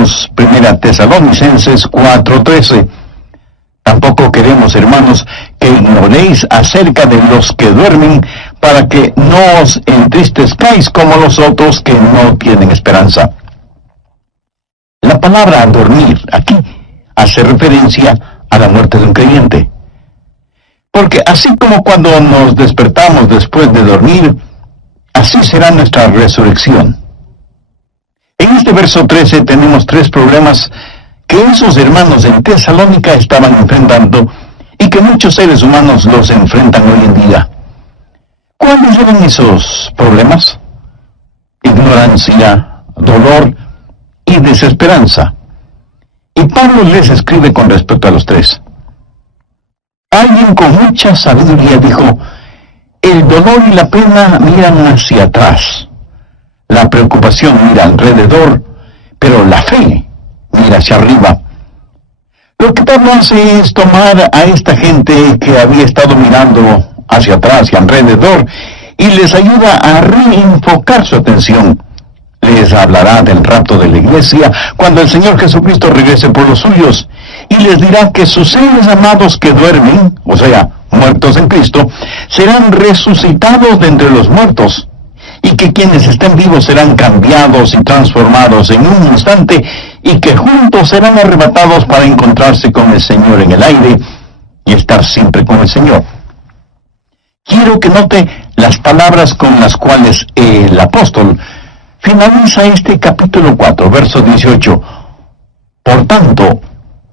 leemos 1 Tesalonicenses 4:13. Tampoco queremos, hermanos, que ignoréis acerca de los que duermen, para que no os entristezcáis como los otros que no tienen esperanza. La palabra dormir aquí hace referencia a la muerte de un creyente. Porque así como cuando nos despertamos después de dormir, así será nuestra resurrección. En este verso 13 tenemos 3 problemas que esos hermanos en Tesalónica estaban enfrentando y que muchos seres humanos los enfrentan hoy en día. ¿Cuáles eran esos problemas? Ignorancia, dolor y desesperanza. Y Pablo les escribe con respecto a los 3. Alguien con mucha sabiduría dijo: el dolor y la pena miran hacia atrás, la preocupación mira alrededor, pero la fe mira hacia arriba. Lo que Pablo hace es tomar a esta gente que había estado mirando hacia atrás y alrededor y les ayuda a reenfocar su atención. Les hablará del rapto de la iglesia cuando el Señor Jesucristo regrese por los suyos, y les dirá que sus seres amados que duermen, o sea, muertos en Cristo, serán resucitados de entre los muertos, y que quienes estén vivos serán cambiados y transformados en un instante, y que juntos serán arrebatados para encontrarse con el Señor en el aire y estar siempre con el Señor. Quiero que note las palabras con las cuales el apóstol finaliza este capítulo 4, verso 18. Por tanto,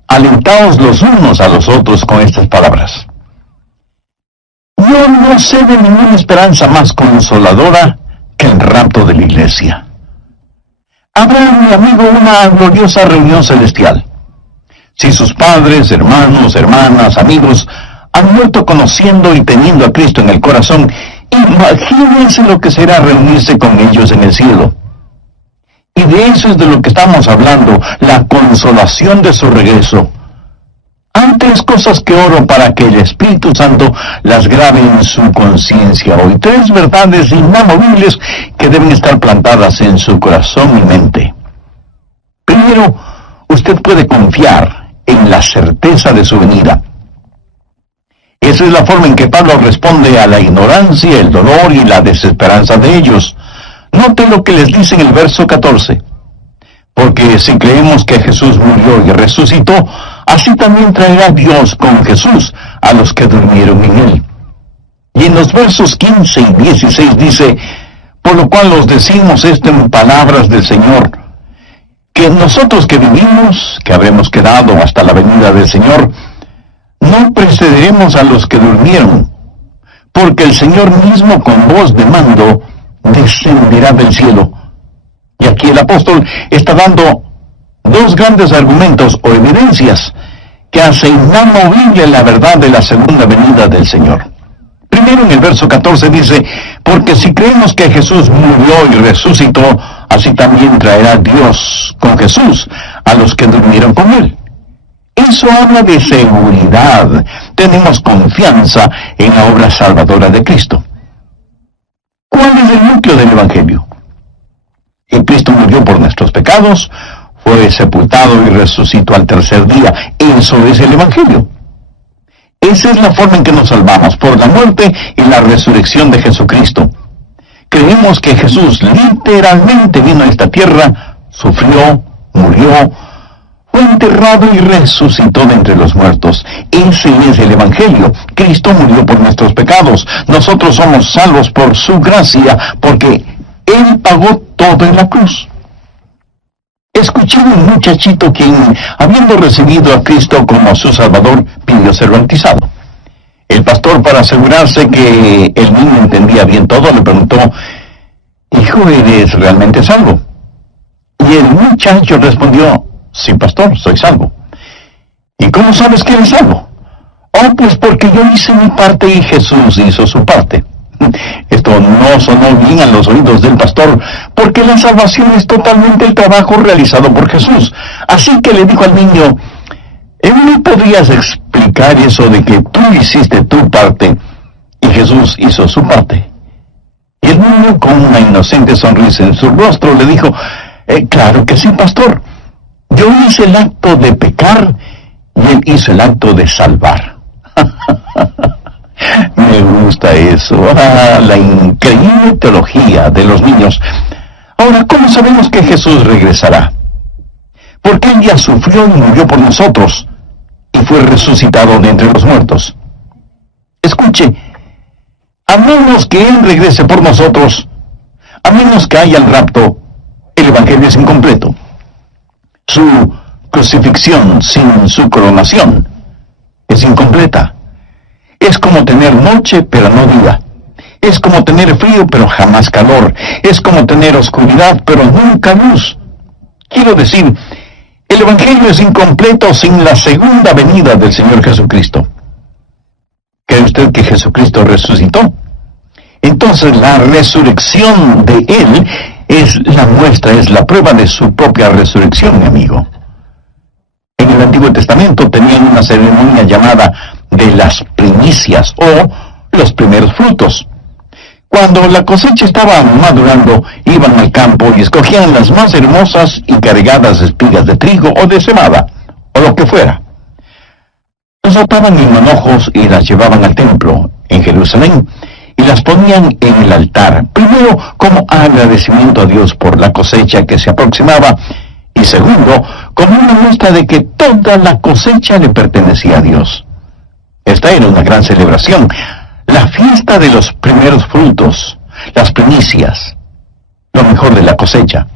alentaos los unos a los otros con estas palabras. Yo no sé de ninguna esperanza más consoladora que el rapto de la iglesia. Habrá, mi amigo, una gloriosa reunión celestial. Si sus padres, hermanos, hermanas, amigos han muerto conociendo y teniendo a Cristo en el corazón, imagínense lo que será reunirse con ellos en el cielo. Y de eso es de lo que estamos hablando, la consolación de su regreso. Hay 3 cosas que oro para que el Espíritu Santo las grabe en su conciencia hoy. 3 verdades inamovibles que deben estar plantadas en su corazón y mente. Primero, usted puede confiar en la certeza de su venida. Esa es la forma en que Pablo responde a la ignorancia, el dolor y la desesperanza de ellos. Note lo que les dice en el verso 14. Porque si creemos que Jesús murió y resucitó, así también traerá Dios con Jesús a los que durmieron en él. Y en los versos 15 y 16 dice: por lo cual os decimos esto en palabras del Señor, que nosotros que vivimos, que habremos quedado hasta la venida del Señor, no precederemos a los que durmieron, porque el Señor mismo con voz de mando descenderá del cielo. Y aquí el apóstol está dando 2 grandes argumentos o evidencias que hacen inamovible la verdad de la segunda venida del Señor. Primero, en el verso 14 dice: porque si creemos que Jesús murió y resucitó, así también traerá Dios con Jesús a los que durmieron con él. Eso habla de seguridad. Tenemos confianza en la obra salvadora de Cristo. ¿Cuál es el núcleo del Evangelio? Que Cristo murió por nuestros pecados, fue sepultado y resucitó al tercer día. Eso es el Evangelio. Esa es la forma en que nos salvamos, por la muerte y la resurrección de Jesucristo. Creemos que Jesús literalmente vino a esta tierra, sufrió, murió, fue enterrado y resucitó de entre los muertos. Ese es el Evangelio. Cristo murió por nuestros pecados. Nosotros somos salvos por su gracia, porque Él pagó todo en la cruz. Escuché a un muchachito quien, habiendo recibido a Cristo como su Salvador, pidió ser bautizado. El pastor, para asegurarse que el niño entendía bien todo, le preguntó: «Hijo, ¿eres realmente salvo?». Y el muchacho respondió: «Sí, pastor, soy salvo». «¿Y cómo sabes que eres salvo?». «Oh, pues porque yo hice mi parte y Jesús hizo su parte». Esto no sonó bien a los oídos del pastor, porque la salvación es totalmente el trabajo realizado por Jesús. Así que le dijo al niño: ¿me podrías explicar eso de que tú hiciste tu parte y Jesús hizo su parte? Y el niño, con una inocente sonrisa en su rostro, le dijo: claro que sí, pastor. Yo hice el acto de pecar y Él hizo el acto de salvar. Me gusta eso, la increíble teología de los niños. Ahora, ¿cómo sabemos que Jesús regresará? Porque Él ya sufrió y murió por nosotros y fue resucitado de entre los muertos. Escuche, a menos que Él regrese por nosotros, a menos que haya el rapto, el Evangelio es incompleto. Su crucifixión sin su coronación es incompleta. Es como tener noche pero no día. Es como tener frío pero jamás calor. Es como tener oscuridad pero nunca luz. Quiero decir, el Evangelio es incompleto sin la segunda venida del Señor Jesucristo. ¿Cree usted que Jesucristo resucitó? Entonces la resurrección de Él es la muestra, es la prueba de su propia resurrección, mi amigo. En el Antiguo Testamento tenían una ceremonia llamada de las primicias o los primeros frutos. Cuando la cosecha estaba madurando, iban al campo y escogían las más hermosas y cargadas espigas de trigo o de cebada, o lo que fuera. Las ataban en manojos y las llevaban al templo en Jerusalén y las ponían en el altar, primero como agradecimiento a Dios por la cosecha que se aproximaba, y segundo, como una muestra de que toda la cosecha le pertenecía a Dios. Esta era una gran celebración, la fiesta de los primeros frutos, las primicias, lo mejor de la cosecha.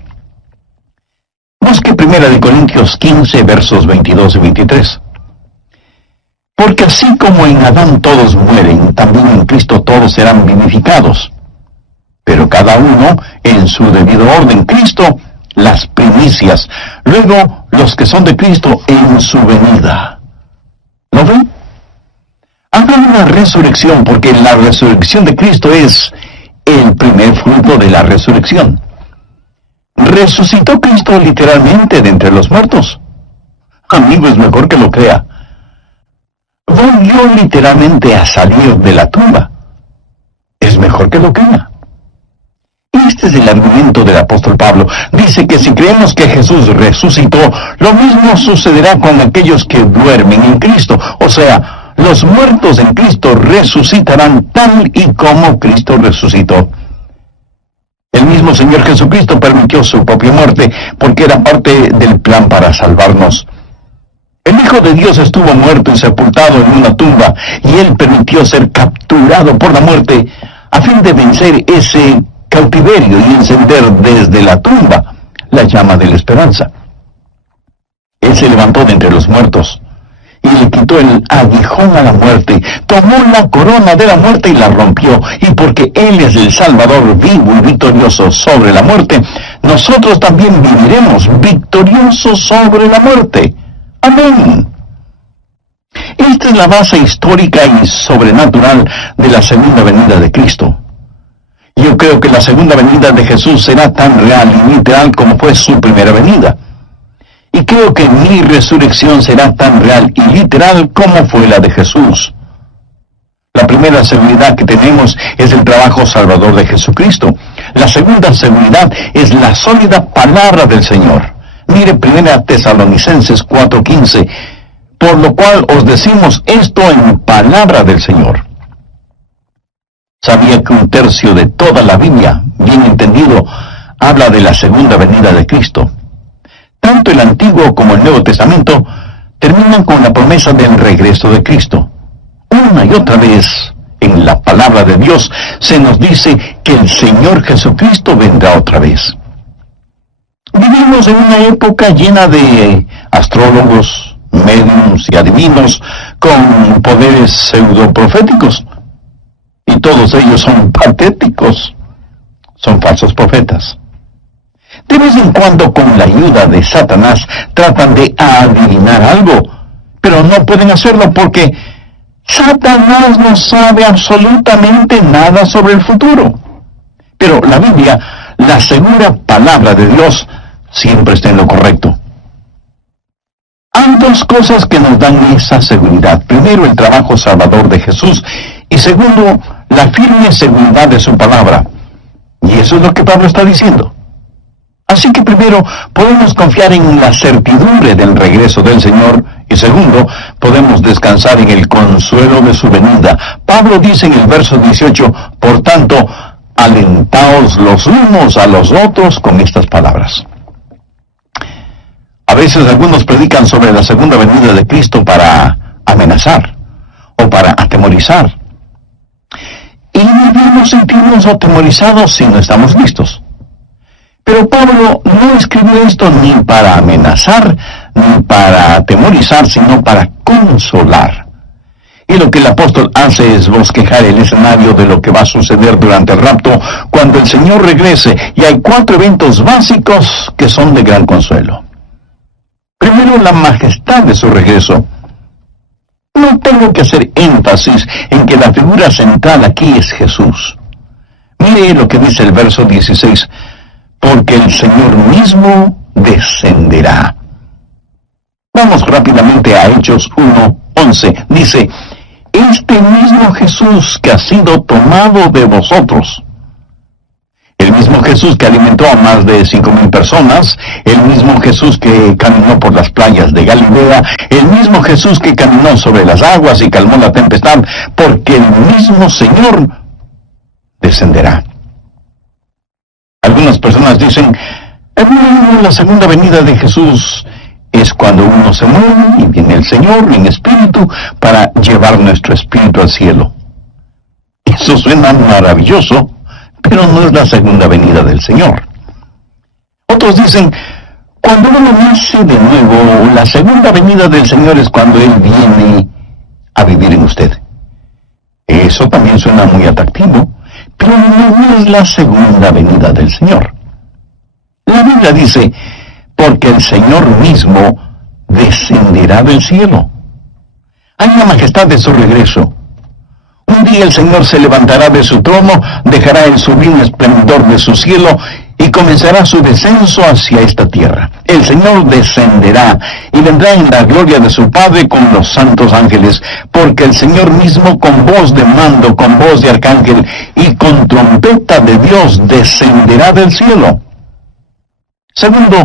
Busque 1 Corintios 15, versos 22 y 23. Porque así como en Adán todos mueren, también en Cristo todos serán vivificados. Pero cada uno en su debido orden. Cristo, las primicias. Luego, los que son de Cristo en su venida. ¿Lo ven? Habla de una resurrección, porque la resurrección de Cristo es el primer fruto de la resurrección. ¿Resucitó Cristo literalmente de entre los muertos? Amigo, es mejor que lo crea. Volvió literalmente a salir de la tumba. Es mejor que lo crea. Este es el argumento del apóstol Pablo. Dice que si creemos que Jesús resucitó, lo mismo sucederá con aquellos que duermen en Cristo. O sea, los muertos en Cristo resucitarán tal y como Cristo resucitó. El mismo Señor Jesucristo permitió su propia muerte porque era parte del plan para salvarnos. El Hijo de Dios estuvo muerto y sepultado en una tumba, y Él permitió ser capturado por la muerte a fin de vencer ese cautiverio y encender desde la tumba la llama de la esperanza. Él se levantó de entre los muertos y le quitó el aguijón a la muerte, tomó la corona de la muerte y la rompió, y porque Él es el Salvador vivo y victorioso sobre la muerte, nosotros también viviremos victoriosos sobre la muerte. Amén. Esta es la base histórica y sobrenatural de la segunda venida de Cristo. Yo creo que la segunda venida de Jesús será tan real y literal como fue su primera venida. Y creo que mi resurrección será tan real y literal como fue la de Jesús. La primera seguridad que tenemos es el trabajo salvador de Jesucristo. La segunda seguridad es la sólida palabra del Señor. Mire 1 Tesalonicenses 4:15, por lo cual os decimos esto en palabra del Señor. Sabía que un tercio de toda la Biblia, bien entendido, habla de la segunda venida de Cristo. Tanto el Antiguo como el Nuevo Testamento terminan con la promesa del regreso de Cristo. Una y otra vez, en la palabra de Dios, se nos dice que el Señor Jesucristo vendrá otra vez. Vivimos en una época llena de astrólogos, médiums y adivinos con poderes pseudoproféticos. Y todos ellos son patéticos, son falsos profetas. De vez en cuando, con la ayuda de Satanás, tratan de adivinar algo, pero no pueden hacerlo porque Satanás no sabe absolutamente nada sobre el futuro. Pero la Biblia, la segura palabra de Dios, siempre está en lo correcto. Hay dos cosas que nos dan esa seguridad. Primero, el trabajo salvador de Jesús, y segundo, la firme seguridad de su palabra. Y eso es lo que Pablo está diciendo. Así que primero, podemos confiar en la certidumbre del regreso del Señor, y segundo, podemos descansar en el consuelo de su venida. Pablo dice en el verso 18, por tanto, alentaos los unos a los otros con estas palabras. A veces algunos predican sobre la segunda venida de Cristo para amenazar o para atemorizar. Y debemos sentirnos atemorizados si no estamos listos. Pero Pablo no escribió esto ni para amenazar, ni para atemorizar, sino para consolar. Y lo que el apóstol hace es bosquejar el escenario de lo que va a suceder durante el rapto, cuando el Señor regrese, y hay 4 eventos básicos que son de gran consuelo. Primero, la majestad de su regreso. No tengo que hacer énfasis en que la figura central aquí es Jesús. Mire lo que dice el verso 16, porque el Señor mismo descenderá. Vamos rápidamente a Hechos 1:11. Dice, este mismo Jesús que ha sido tomado de vosotros, el mismo Jesús que alimentó a más de 5,000 personas, el mismo Jesús que caminó por las playas de Galilea, el mismo Jesús que caminó sobre las aguas y calmó la tempestad, porque el mismo Señor descenderá. Algunas personas dicen, la segunda venida de Jesús es cuando uno se muere y viene el Señor en espíritu para llevar nuestro espíritu al cielo. Eso suena maravilloso, pero no es la segunda venida del Señor. Otros dicen, cuando uno nace de nuevo, la segunda venida del Señor es cuando Él viene a vivir en usted. Eso también suena muy atractivo, pero no es la segunda venida del Señor. La Biblia dice, porque el Señor mismo descenderá del cielo. Hay la majestad de su regreso. Un día el Señor se levantará de su trono, dejará el sublime esplendor de su cielo y comenzará su descenso hacia esta tierra. El Señor descenderá y vendrá en la gloria de su Padre con los santos ángeles, porque el Señor mismo con voz de mando, con voz de arcángel y con trompeta de Dios descenderá del cielo. Segundo,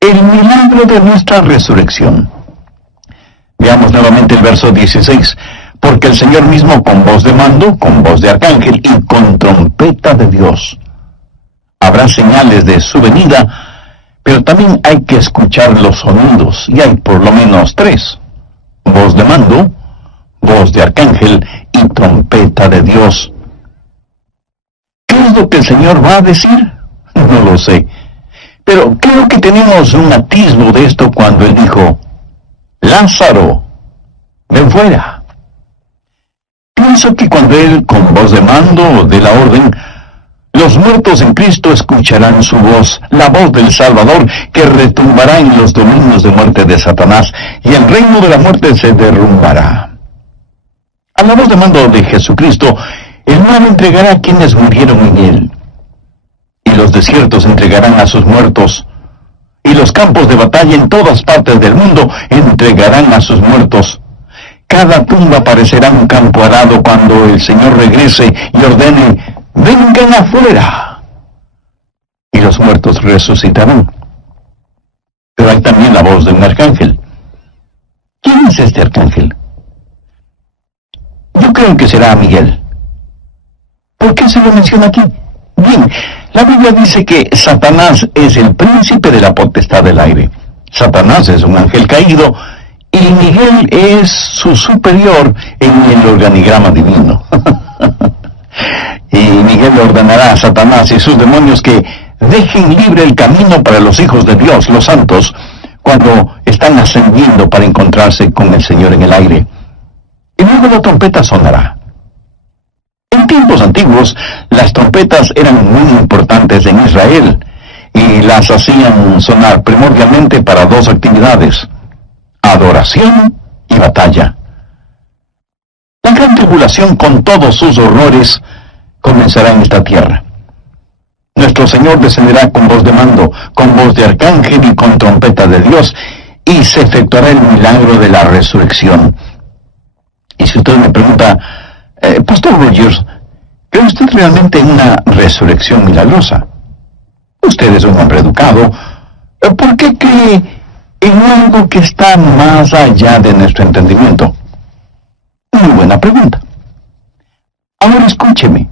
el milagro de nuestra resurrección. Veamos nuevamente el verso 16. Porque el Señor mismo con voz de mando, con voz de arcángel y con trompeta de Dios. Habrá señales de su venida, pero también hay que escuchar los sonidos, y hay por lo menos 3. Voz de mando, voz de arcángel y trompeta de Dios. ¿Qué es lo que el Señor va a decir? No lo sé. Pero creo que tenemos un atisbo de esto cuando Él dijo, Lázaro, ven fuera. Pienso que cuando Él, con voz de mando, dé la orden, los muertos en Cristo escucharán su voz, la voz del Salvador, que retumbará en los dominios de muerte de Satanás, y el reino de la muerte se derrumbará. A la voz de mando de Jesucristo, el mar entregará a quienes murieron en Él, y los desiertos entregarán a sus muertos, y los campos de batalla en todas partes del mundo entregarán a sus muertos. Cada tumba parecerá un campo arado cuando el Señor regrese y ordene, vengan afuera. Y los muertos resucitarán. Pero hay también la voz de un arcángel. ¿Quién es este arcángel? Yo creo que será Miguel. ¿Por qué se lo menciona aquí? Bien, la Biblia dice que Satanás es el príncipe de la potestad del aire. Satanás es un ángel caído, y Miguel es su superior en el organigrama divino. Y Miguel ordenará a Satanás y sus demonios que dejen libre el camino para los hijos de Dios, los santos, cuando están ascendiendo para encontrarse con el Señor en el aire. Y luego la trompeta sonará. En tiempos antiguos, las trompetas eran muy importantes en Israel, y las hacían sonar primordialmente para 2 actividades: adoración y batalla. La gran tribulación con todos sus horrores comenzará en esta tierra. Nuestro Señor descenderá con voz de mando, con voz de arcángel y con trompeta de Dios, y se efectuará el milagro de la resurrección. Y si usted me pregunta, Pastor Rogers, ¿cree usted realmente en una resurrección milagrosa? Usted es un hombre educado. ¿Por qué cree en algo que está más allá de nuestro entendimiento? Muy buena pregunta. Ahora escúcheme.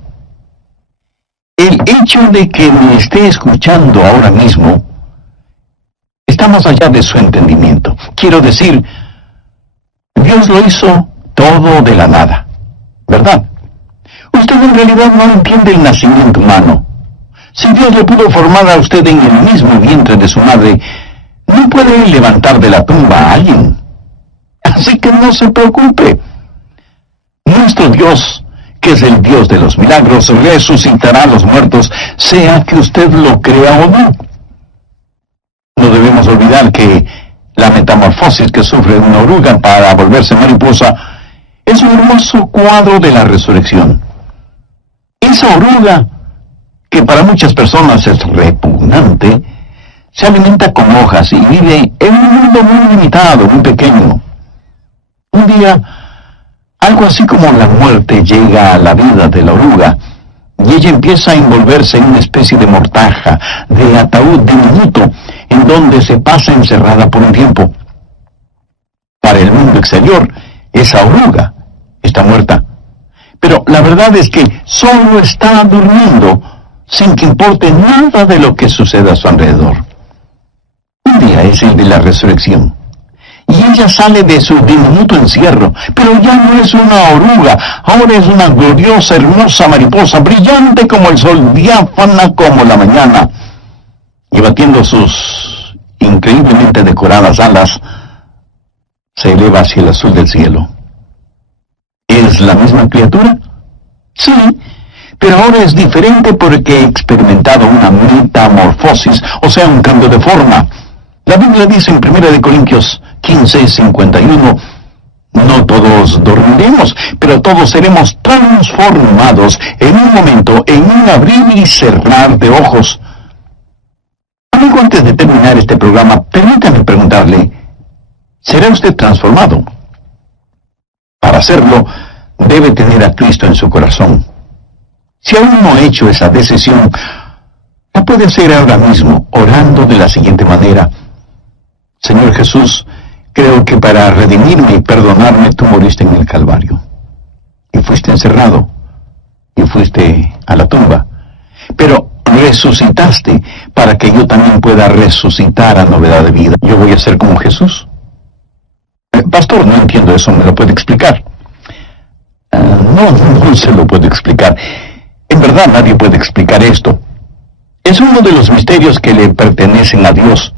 El hecho de que me esté escuchando ahora mismo está más allá de su entendimiento. Quiero decir, Dios lo hizo todo de la nada, ¿verdad? Usted en realidad no entiende el nacimiento humano. Si Dios le pudo formar a usted en el mismo vientre de su madre, no puede levantar de la tumba a alguien. Así que no se preocupe. Nuestro Dios, que es el Dios de los milagros, resucitará a los muertos, sea que usted lo crea o no. No debemos olvidar que la metamorfosis que sufre una oruga para volverse mariposa es un hermoso cuadro de la resurrección. Esa oruga, que para muchas personas es repugnante, se alimenta con hojas y vive en un mundo muy limitado, muy pequeño. Un día, algo así como la muerte llega a la vida de la oruga, y ella empieza a envolverse en una especie de mortaja, de ataúd diminuto, en donde se pasa encerrada por un tiempo. Para el mundo exterior, esa oruga está muerta. Pero la verdad es que solo está durmiendo, sin que importe nada de lo que suceda a su alrededor. Un día es el de la resurrección, y ella sale de su diminuto encierro, pero ya no es una oruga, ahora es una gloriosa, hermosa mariposa, brillante como el sol, diáfana como la mañana, y batiendo sus increíblemente decoradas alas, se eleva hacia el azul del cielo. ¿Es la misma criatura? Sí, pero ahora es diferente porque he experimentado una metamorfosis, o sea, un cambio de forma. La Biblia dice en 1 Corintios 15:51, no todos dormiremos, pero todos seremos transformados en un momento, en un abrir y cerrar de ojos. Amigo, antes de terminar este programa, permítame preguntarle, ¿será usted transformado? Para hacerlo, debe tener a Cristo en su corazón. Si aún no ha hecho esa decisión, la puede hacer ahora mismo, orando de la siguiente manera. Señor Jesús, creo que para redimirme y perdonarme tú moriste en el Calvario. Y fuiste encerrado. Y fuiste a la tumba. Pero resucitaste para que yo también pueda resucitar a novedad de vida. ¿Yo voy a ser como Jesús? Pastor, no entiendo eso, ¿me lo puede explicar? No se lo puedo explicar. En verdad nadie puede explicar esto. Es uno de los misterios que le pertenecen a Dios.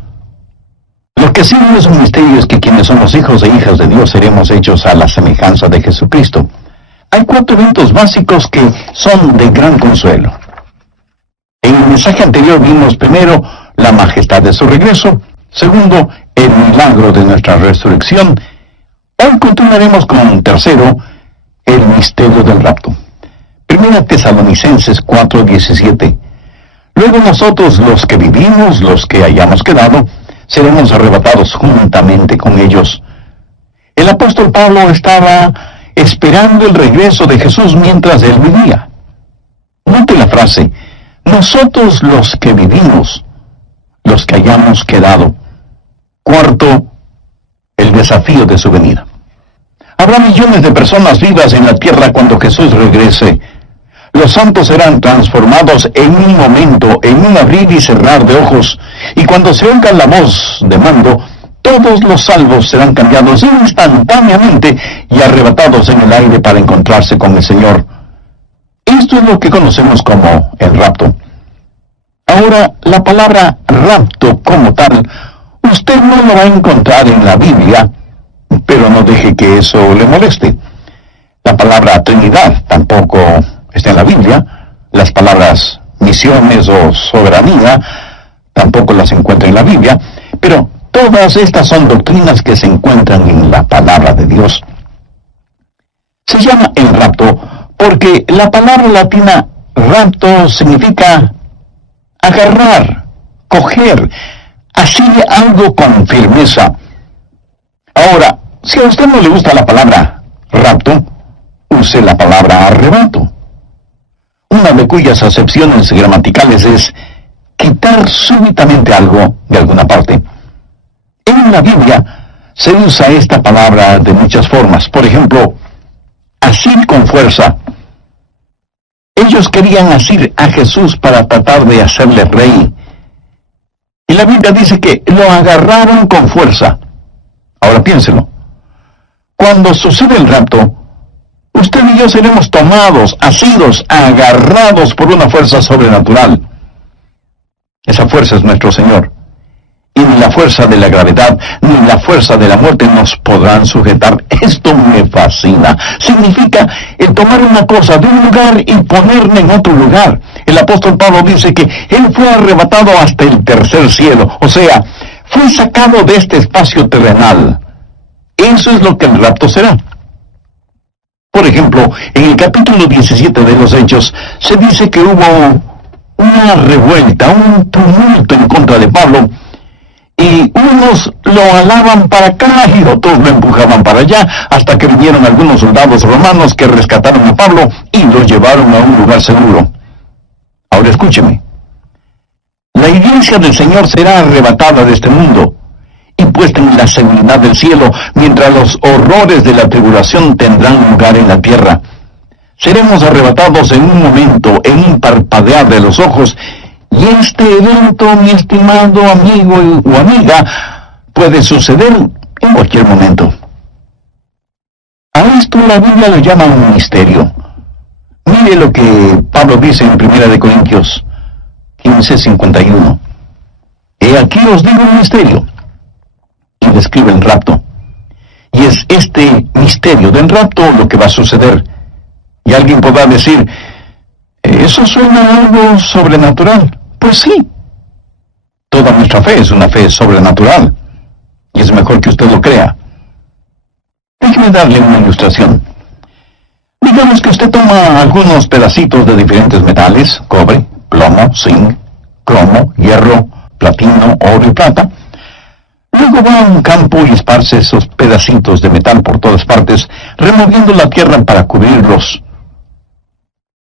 Lo que sí no es un misterio es que quienes somos hijos e hijas de Dios seremos hechos a la semejanza de Jesucristo. Hay 4 eventos básicos que son de gran consuelo. En el mensaje anterior vimos primero la majestad de su regreso, segundo, el milagro de nuestra resurrección. Hoy continuaremos con tercero, el misterio del rapto. 1 Tesalonicenses 4:17. Luego nosotros, los que vivimos, los que hayamos quedado, seremos arrebatados juntamente con ellos. El apóstol Pablo estaba esperando el regreso de Jesús mientras él vivía. Note la frase, nosotros los que vivimos, los que hayamos quedado. Cuarto, el desafío de su venida. Habrá millones de personas vivas en la tierra cuando Jesús regrese. Los santos serán transformados en un momento, en un abrir y cerrar de ojos, y cuando se oiga la voz de mando, todos los salvos serán cambiados instantáneamente y arrebatados en el aire para encontrarse con el Señor. Esto es lo que conocemos como el rapto. Ahora, la palabra rapto como tal, usted no lo va a encontrar en la Biblia, pero no deje que eso le moleste. La palabra Trinidad tampoco está en la Biblia. Las palabras misiones o soberanía tampoco las encuentra en la Biblia, pero todas estas son doctrinas que se encuentran en la palabra de Dios. Se llama el rapto porque la palabra latina rapto significa agarrar, coger, así algo con firmeza. Ahora, si a usted no le gusta la palabra rapto, use la palabra arrebato. Una de cuyas acepciones gramaticales es quitar súbitamente algo de alguna parte. En la Biblia se usa esta palabra de muchas formas. Por ejemplo, asir con fuerza. Ellos querían asir a Jesús para tratar de hacerle rey. Y la Biblia dice que lo agarraron con fuerza. Ahora piénselo. Cuando sucede el rapto, usted y yo seremos tomados, asidos, agarrados por una fuerza sobrenatural. Esa fuerza es nuestro Señor. Y ni la fuerza de la gravedad, ni la fuerza de la muerte nos podrán sujetar. Esto me fascina. Significa el tomar una cosa de un lugar y ponerla en otro lugar. El apóstol Pablo dice que él fue arrebatado hasta el tercer cielo. O sea, fue sacado de este espacio terrenal. Eso es lo que el rapto será. Por ejemplo, en el capítulo 17 de los Hechos, se dice que hubo una revuelta, un tumulto en contra de Pablo, y unos lo alaban para acá y otros lo empujaban para allá, hasta que vinieron algunos soldados romanos que rescataron a Pablo y lo llevaron a un lugar seguro. Ahora escúcheme. La iglesia del Señor será arrebatada de este mundo y puesta en la seguridad del cielo, mientras los horrores de la tribulación tendrán lugar en la tierra. Seremos arrebatados en un momento, en un parpadear de los ojos, y este evento, mi estimado amigo o amiga, puede suceder en cualquier momento. A esto la Biblia lo llama un misterio. Mire lo que Pablo dice en 1 Corintios 15:51. He aquí os digo un misterio. Y describe el rapto. Y es este misterio del rapto lo que va a suceder. Y alguien podrá decir, ¿eso suena a algo sobrenatural? Pues sí. Toda nuestra fe es una fe sobrenatural. Y es mejor que usted lo crea. Déjeme darle una ilustración. Digamos que usted toma algunos pedacitos de diferentes metales, cobre, plomo, zinc, cromo, hierro, platino, oro y plata. Luego va a un campo y esparce esos pedacitos de metal por todas partes, removiendo la tierra para cubrirlos.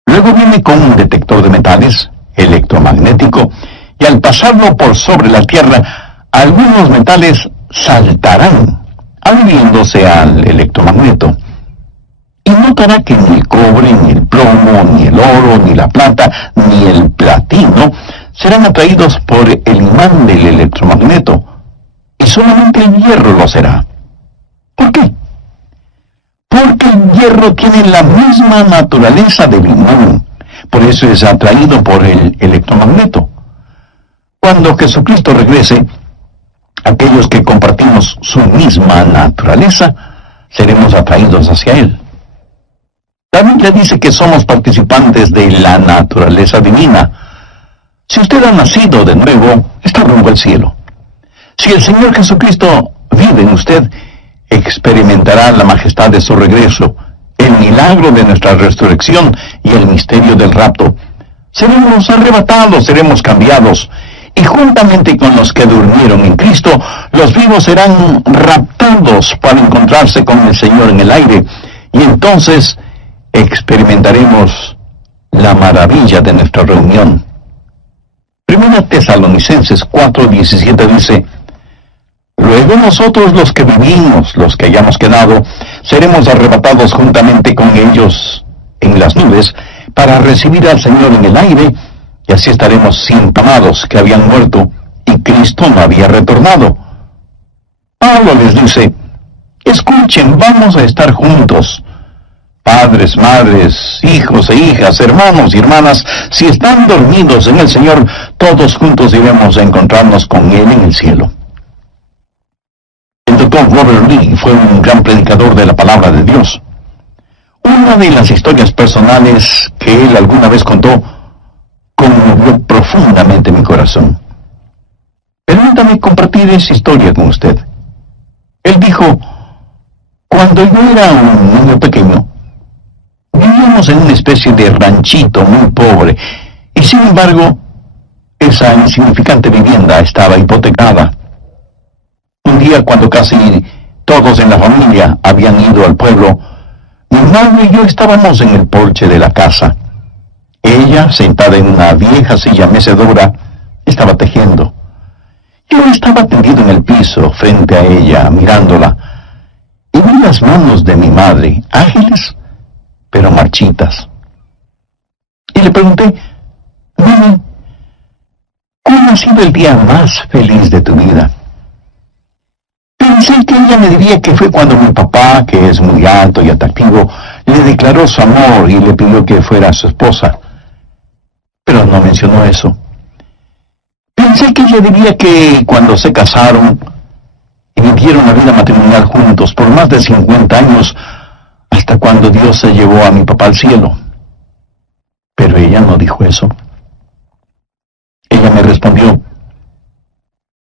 Luego viene con un detector de metales, electromagnético, y al pasarlo por sobre la tierra, algunos metales saltarán, adhiriéndose al electromagneto. Y notará que ni el cobre, ni el plomo, ni el oro, ni la plata, ni el platino serán atraídos por el imán del electromagneto, y solamente el hierro lo será. ¿Por qué? Porque el hierro tiene la misma naturaleza del imán, por eso es atraído por el electromagneto. Cuando Jesucristo regrese, aquellos que compartimos su misma naturaleza, seremos atraídos hacia Él. La Biblia dice que somos participantes de la naturaleza divina. Si usted ha nacido de nuevo, está rumbo al cielo. Si el Señor Jesucristo vive en usted, experimentará la majestad de su regreso, el milagro de nuestra resurrección y el misterio del rapto. Seremos arrebatados, seremos cambiados, y juntamente con los que durmieron en Cristo, los vivos serán raptados para encontrarse con el Señor en el aire, y entonces experimentaremos la maravilla de nuestra reunión. 1 Tesalonicenses 4:17 dice, luego nosotros los que vivimos, los que hayamos quedado, seremos arrebatados juntamente con ellos en las nubes para recibir al Señor en el aire, y así estaremos sin amados que habían muerto y Cristo no había retornado. Pablo les dice, escuchen, vamos a estar juntos. Padres, madres, hijos e hijas, hermanos y hermanas, si están dormidos en el Señor, todos juntos iremos a encontrarnos con Él en el cielo. El doctor Robert Lee fue un gran predicador de la palabra de Dios. Una de las historias personales que él alguna vez contó conmovió profundamente mi corazón. Permítame compartir esa historia con usted. Él dijo, cuando yo era un niño pequeño, vivíamos en una especie de ranchito muy pobre, y sin embargo, esa insignificante vivienda estaba hipotecada. Un día, cuando casi todos en la familia habían ido al pueblo, mi madre y yo estábamos en el porche de la casa. Ella, sentada en una vieja silla mecedora, estaba tejiendo. Yo estaba tendido en el piso, frente a ella, mirándola, y vi las manos de mi madre, ágiles, pero marchitas. Y le pregunté: Mami, ¿cuál ha sido el día más feliz de tu vida? Pensé que ella me diría que fue cuando mi papá, que es muy alto y atractivo, le declaró su amor y le pidió que fuera su esposa. Pero no mencionó eso. Pensé que ella diría que cuando se casaron y vivieron la vida matrimonial juntos por más de 50 años, hasta cuando Dios se llevó a mi papá al cielo. Pero ella no dijo eso. Ella me respondió: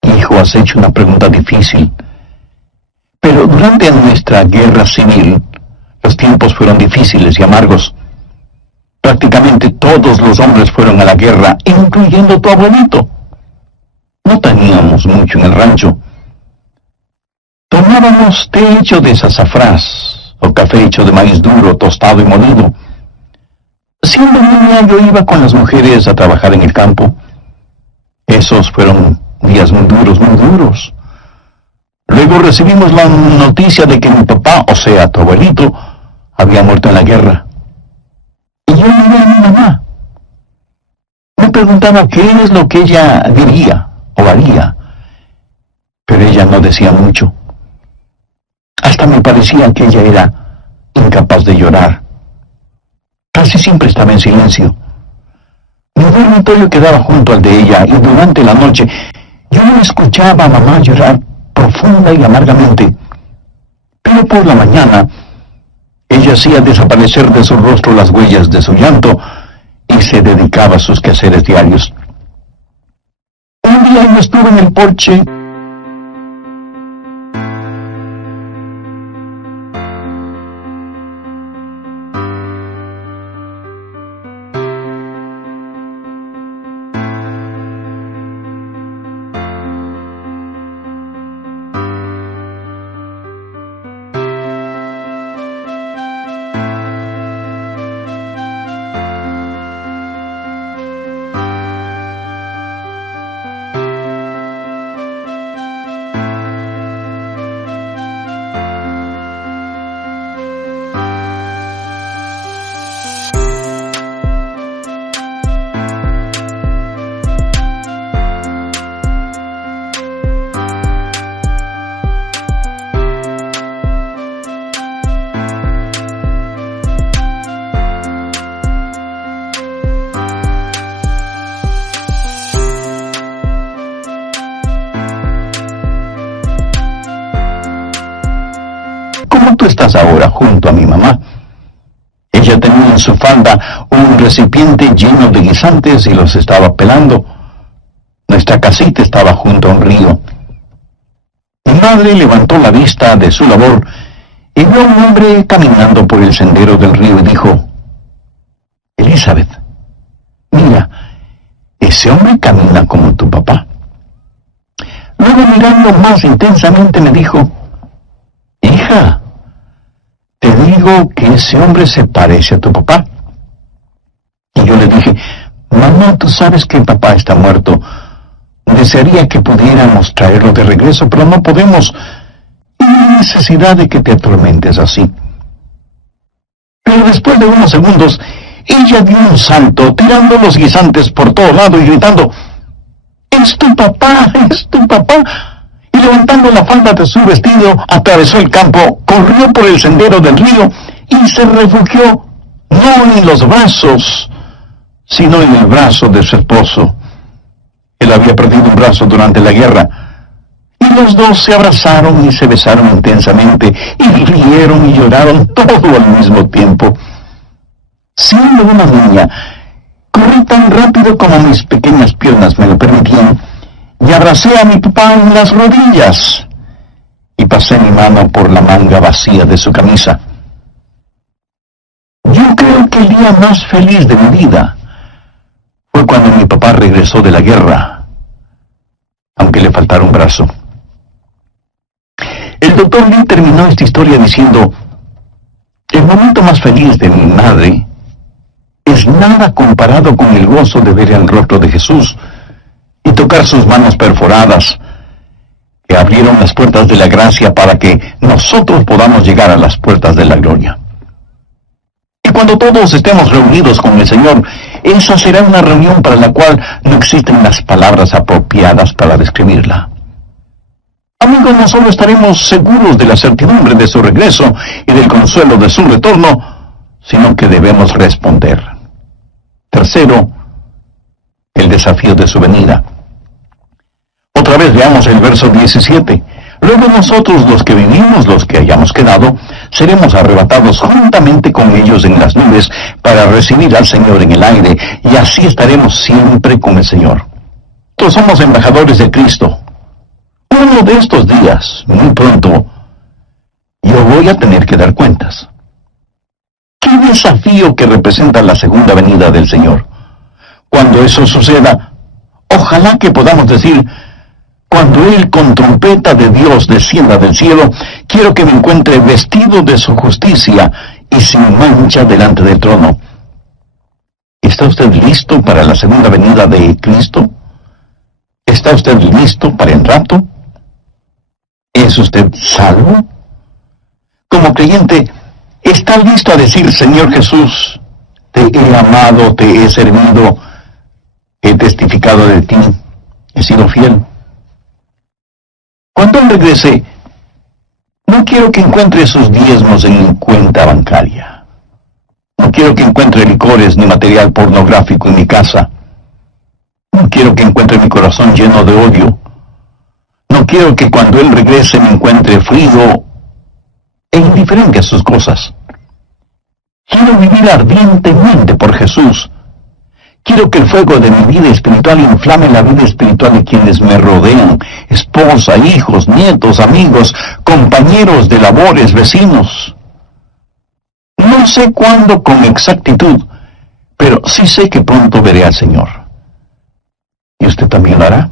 Hijo, has hecho una pregunta difícil. Pero durante nuestra guerra civil, los tiempos fueron difíciles y amargos. Prácticamente todos los hombres fueron a la guerra, incluyendo tu abuelito. No teníamos mucho en el rancho. Tomábamos té hecho de sazafrás o café hecho de maíz duro, tostado y molido. Siendo niña, yo iba con las mujeres a trabajar en el campo. Esos fueron días muy duros, muy duros. Luego recibimos la noticia de que mi papá, o sea, tu abuelito, había muerto en la guerra. Y yo miré a mi mamá. Me preguntaba qué es lo que ella diría o haría, pero ella no decía mucho. Hasta me parecía que ella era incapaz de llorar. Casi siempre estaba en silencio. Mi dormitorio quedaba junto al de ella y durante la noche yo escuchaba a mamá llorar profunda y amargamente. Pero por la mañana ella hacía desaparecer de su rostro las huellas de su llanto y se dedicaba a sus quehaceres diarios. Un día yo estuve en el porche como tú estás ahora junto a mi mamá. Ella tenía en su falda un recipiente lleno de guisantes y los estaba pelando. Nuestra casita estaba junto a un río. Mi madre levantó la vista de su labor y vio a un hombre caminando por el sendero del río y dijo: Elizabeth, mira, ese hombre camina como tu papá. Luego, mirando más intensamente, me dijo: Hija, te digo que ese hombre se parece a tu papá. Y yo le dije: Mamá, tú sabes que papá está muerto. Desearía que pudiéramos traerlo de regreso, pero no podemos. Y no hay necesidad de que te atormentes así. Pero después de unos segundos, ella dio un salto, tirando los guisantes por todo lado y gritando: ¡Es tu papá! ¡Es tu papá! Y levantando la falda de su vestido, atravesó el campo, corrió por el sendero del río y se refugió no en los brazos, sino en el brazo de su esposo. Él había perdido un brazo durante la guerra, y los dos se abrazaron y se besaron intensamente, y rieron y lloraron todo al mismo tiempo. Siendo una niña, corrí tan rápido como mis pequeñas piernas me lo permitían, y abracé a mi papá en las rodillas, y pasé mi mano por la manga vacía de su camisa. Yo creo que el día más feliz de mi vida fue cuando mi papá regresó de la guerra, aunque le faltara un brazo. El doctor Lee terminó esta historia diciendo: el momento más feliz de mi madre es nada comparado con el gozo de ver el rostro de Jesús y tocar sus manos perforadas, que abrieron las puertas de la gracia para que nosotros podamos llegar a las puertas de la gloria. Y cuando todos estemos reunidos con el Señor, esa será una reunión para la cual no existen las palabras apropiadas para describirla. Amigos, no solo estaremos seguros de la certidumbre de su regreso y del consuelo de su retorno, sino que debemos responder. Tercero, el desafío de su venida. Otra vez veamos el verso 17. Luego nosotros, los que vivimos, los que hayamos quedado, seremos arrebatados juntamente con ellos en las nubes para recibir al Señor en el aire, y así estaremos siempre con el Señor. Todos somos embajadores de Cristo. Uno de estos días, muy pronto, yo voy a tener que dar cuentas. ¡Qué desafío que representa la segunda venida del Señor! Cuando eso suceda, ojalá que podamos decir: cuando Él con trompeta de Dios descienda del cielo, quiero que me encuentre vestido de su justicia y sin mancha delante del trono. ¿Está usted listo para la segunda venida de Cristo? ¿Está usted listo para el rapto? ¿Es usted salvo? Como creyente, ¿está listo a decir: Señor Jesús, te he amado, te he servido, he testificado de ti, he sido fiel? Cuando Él regrese, no quiero que encuentre sus diezmos en mi cuenta bancaria. No quiero que encuentre licores ni material pornográfico en mi casa. No quiero que encuentre mi corazón lleno de odio. No quiero que cuando Él regrese me encuentre frío e indiferente a sus cosas. Quiero vivir ardientemente por Jesús. Quiero que el fuego de mi vida espiritual inflame la vida espiritual de quienes me rodean: esposa, hijos, nietos, amigos, compañeros de labores, vecinos. No sé cuándo con exactitud, pero sí sé que pronto veré al Señor. ¿Y usted también lo hará?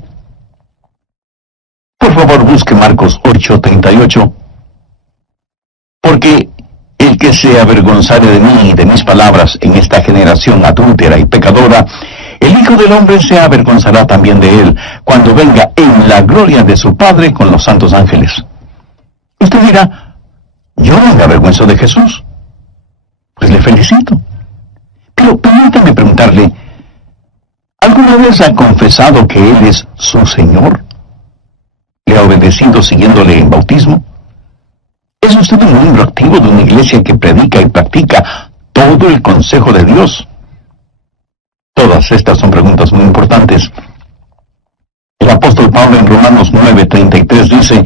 Por favor, busque Marcos 8:38. Porque el que se avergonzare de mí y de mis palabras en esta generación adúltera y pecadora, el Hijo del Hombre se avergonzará también de él, cuando venga en la gloria de su Padre con los santos ángeles. Usted dirá: yo no me avergüenzo de Jesús. Pues le felicito. Pero permítame preguntarle: ¿alguna vez ha confesado que Él es su Señor? ¿Le ha obedecido siguiéndole en bautismo? ¿Es usted un miembro activo de una iglesia que predica y practica todo el consejo de Dios? Todas estas son preguntas muy importantes. El apóstol Pablo en Romanos 9:33 dice: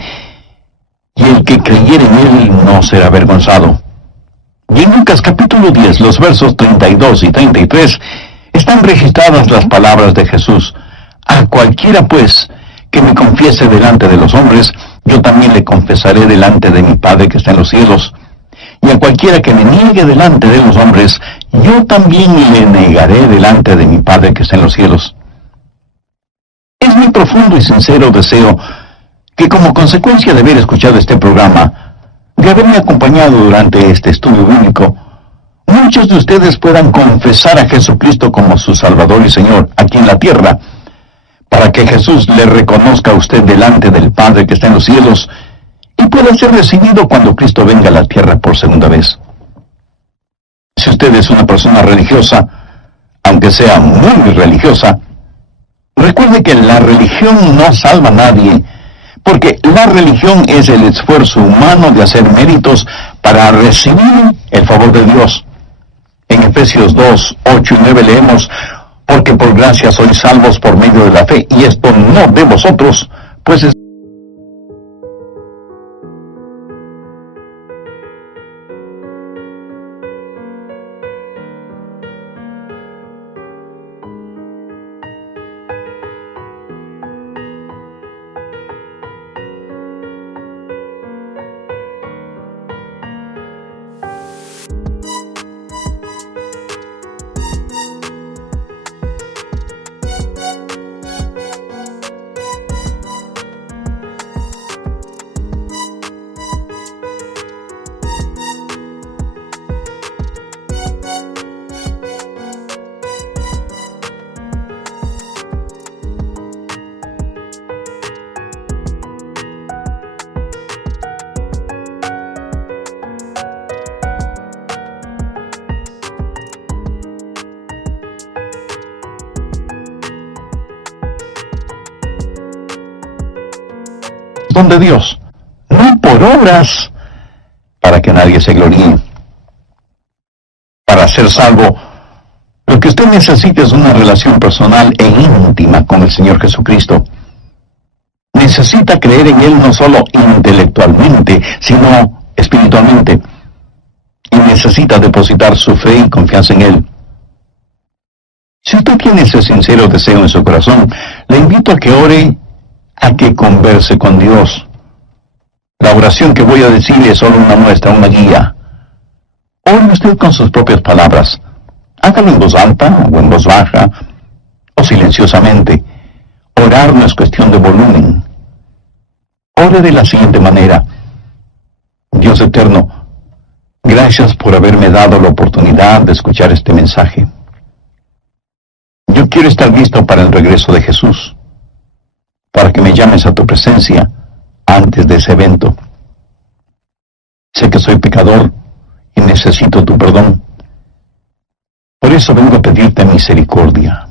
y el que creyere en Él no será avergonzado. Y en Lucas capítulo 10, los versos 32 y 33, están registradas las palabras de Jesús: a cualquiera pues que me confiese delante de los hombres, yo también le confesaré delante de mi Padre que está en los cielos. Y a cualquiera que me niegue delante de los hombres, yo también le negaré delante de mi Padre que está en los cielos. Es mi profundo y sincero deseo que, como consecuencia de haber escuchado este programa, de haberme acompañado durante este estudio bíblico, muchos de ustedes puedan confesar a Jesucristo como su Salvador y Señor aquí en la tierra, para que Jesús le reconozca a usted delante del Padre que está en los cielos y pueda ser recibido cuando Cristo venga a la tierra por segunda vez. Si usted es una persona religiosa, aunque sea muy religiosa, recuerde que la religión no salva a nadie, porque la religión es el esfuerzo humano de hacer méritos para recibir el favor de Dios. En Efesios 2:8-9 leemos: porque por gracia sois salvos por medio de la fe, y esto no de vosotros, pues es don de Dios, no por obras, para que nadie se gloríe. Para ser salvo, lo que usted necesita es una relación personal e íntima con el Señor Jesucristo. Necesita creer en Él no solo intelectualmente, sino espiritualmente. Y necesita depositar su fe y confianza en Él. Si usted tiene ese sincero deseo en su corazón, le invito a que ore, a que converse con Dios. La oración que voy a decir es solo una muestra, una guía. Ore usted con sus propias palabras. Hágalo en voz alta o en voz baja o silenciosamente. Orar no es cuestión de volumen. Ore de la siguiente manera: Dios eterno, gracias por haberme dado la oportunidad de escuchar este mensaje. Yo quiero estar listo para el regreso de Jesús, para que me llames a tu presencia antes de ese evento. Sé que soy pecador y necesito tu perdón. Por eso vengo a pedirte misericordia.